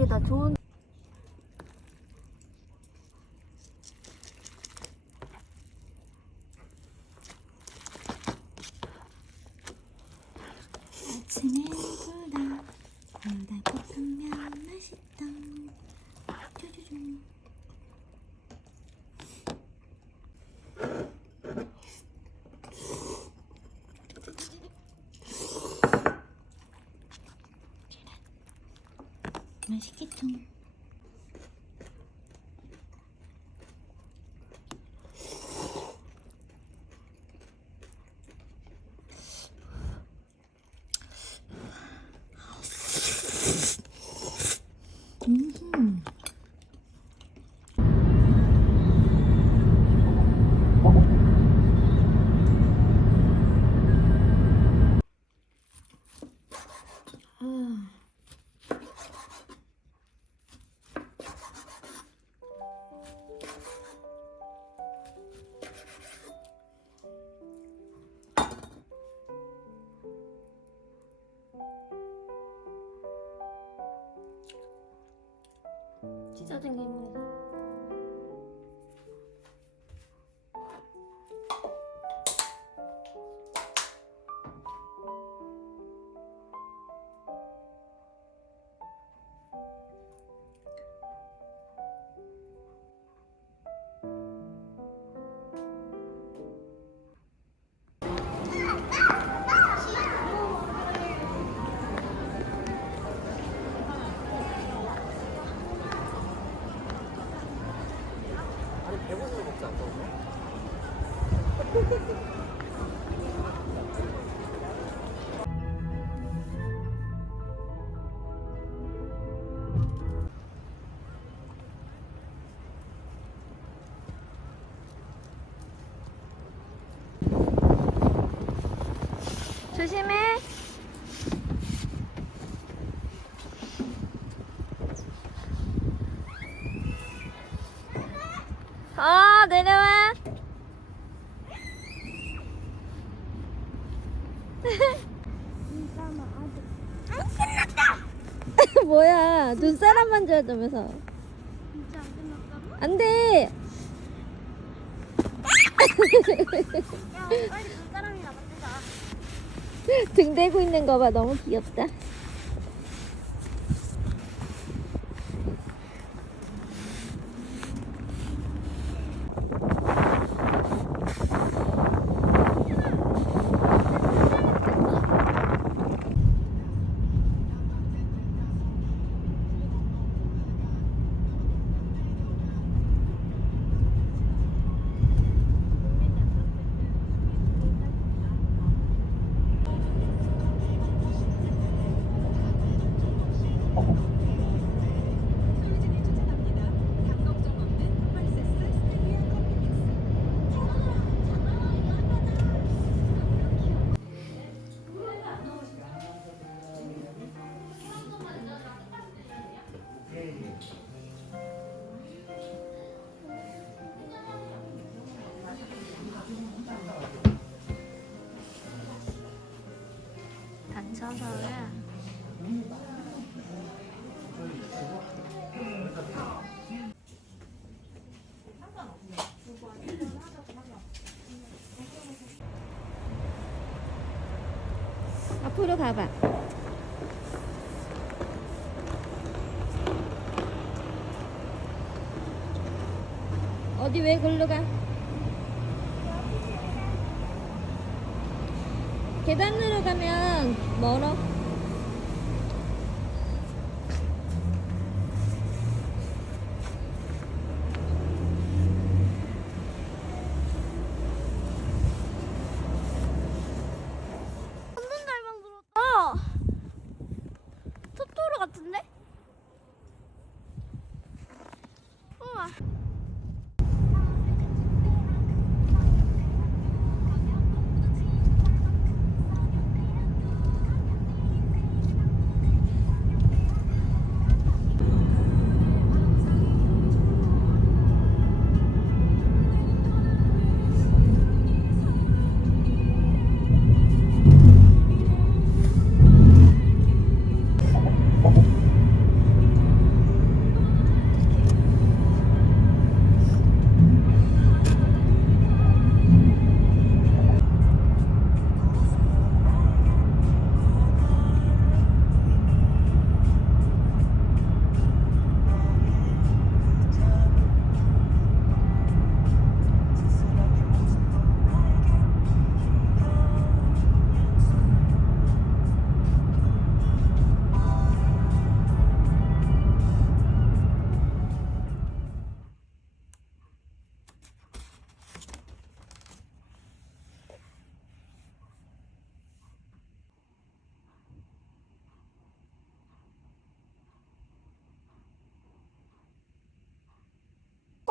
저기다 좋은 아침에 보다 보다 볶으면 맛있던 쭈쭈쭈 맛있겠죠? 음. 아. 조심해. 아 내려와. 뭐야 눈사람 만져야자면서 진짜 안 끝났다고? 안 돼! 야 빨리 그 사람이나 만들자 등 대고 있는 거 봐 너무 귀엽다 앞으로 가봐 어디 왜 글로 가? 계단으로 가면 멀어.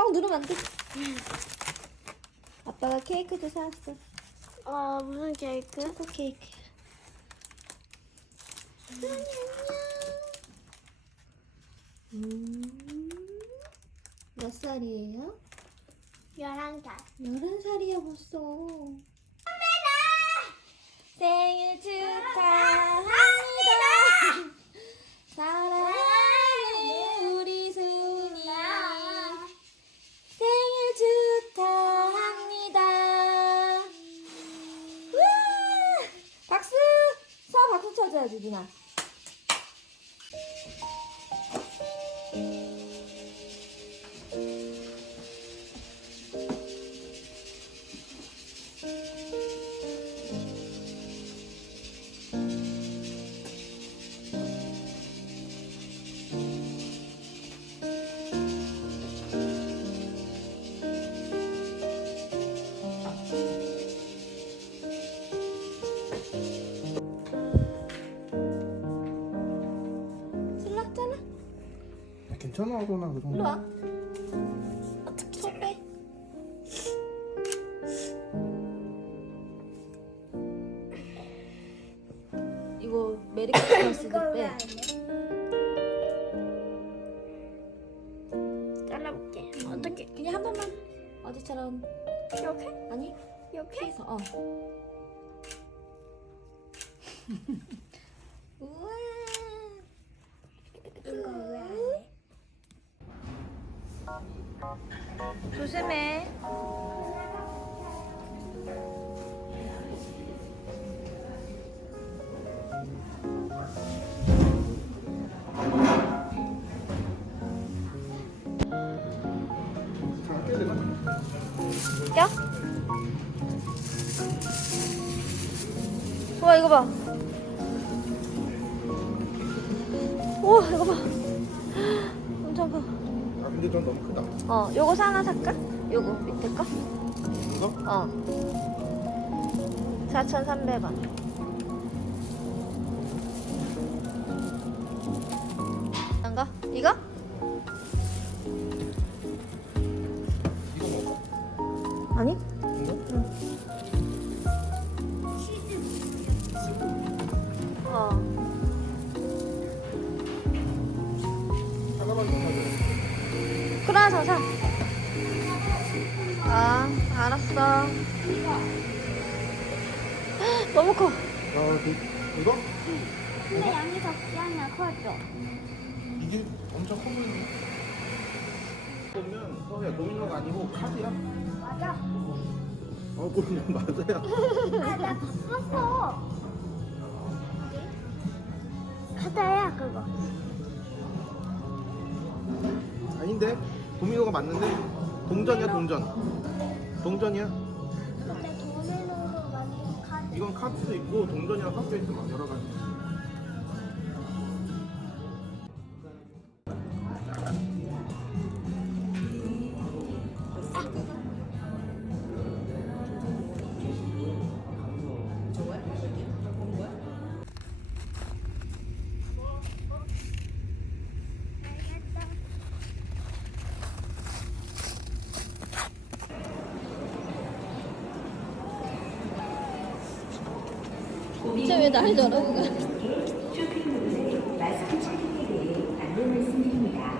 꽉 누르면 안 돼. 아빠가 케이크도 사왔어. 아 무슨 케이크? 초코 케이크. 음, 몇 살이에요? 11살 11살이야 벌써. 생일 축하 박수 쳐줘야지 누나. 괜찮아 도나 그 정도 일로 와. 어떻게 손 빼? 이거 메리 크리스마스도 빼. 잘라볼게 어떻게 그냥 한 번만 어디처럼 이렇게? 아니 이렇게? 해서 어. 근데 좀 너무 크다 어, 요거 하나 살까? 요거 밑에 거? 이거? 어. 4,300원. 그래서 사. 아, 알았어. 너무 커. 아 그, 이거? 근데 양이 적지 않아 커져 이게 엄청 커 보이네 보면 서야 도미노가 아니고 카드야 맞아 어 보면 맞아요 아나 봤어 카다야 그거 아닌데 도미노가 맞는데? 동전이야 동전. 동전이야? 근데 도메노로 만든 카드 이건 카드도 있고 동전이랑 섞여 있어 막 여러 가지 왜 날 저러고 가? 마스크 착용에 대해 안내 말씀드립니다.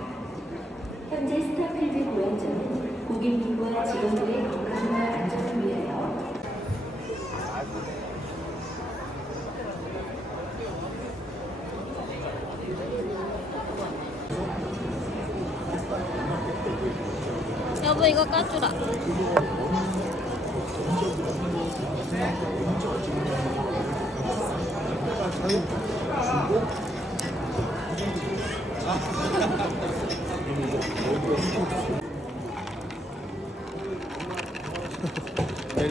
현재 스타필드 보안점은 고객님과 직원들의 건강과 안전을 위하여 여보 이거 까주라. 내일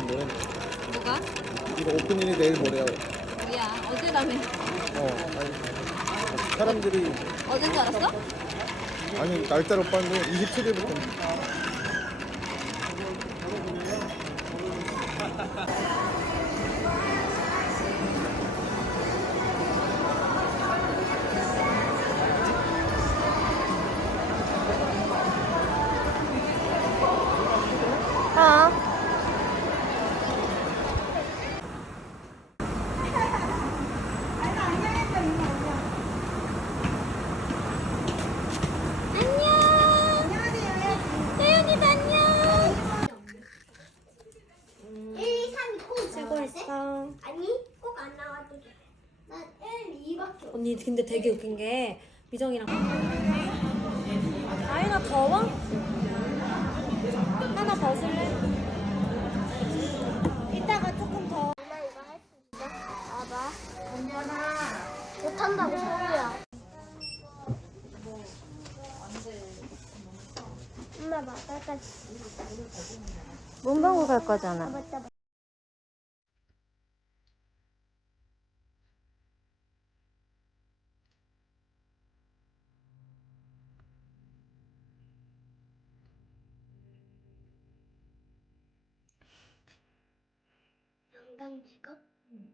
모레 뭐가? 이거 오프닝이 내일 모레야 뭐야? 어제라며? 어 아니 사람들이 어제인 줄 알았어? 아니 날짜로 봤는데 27일부터 근데 되게 웃긴 게 미정이랑 아이나 더워? 하나 벗을래? 이따가 조금 더. 엄마 이거 할 수 있어? 봐봐. 언제나. 못한다고 소리야. 엄마 맞다가 문방구 갈 거잖아. 맞다. 건강 직업? 응.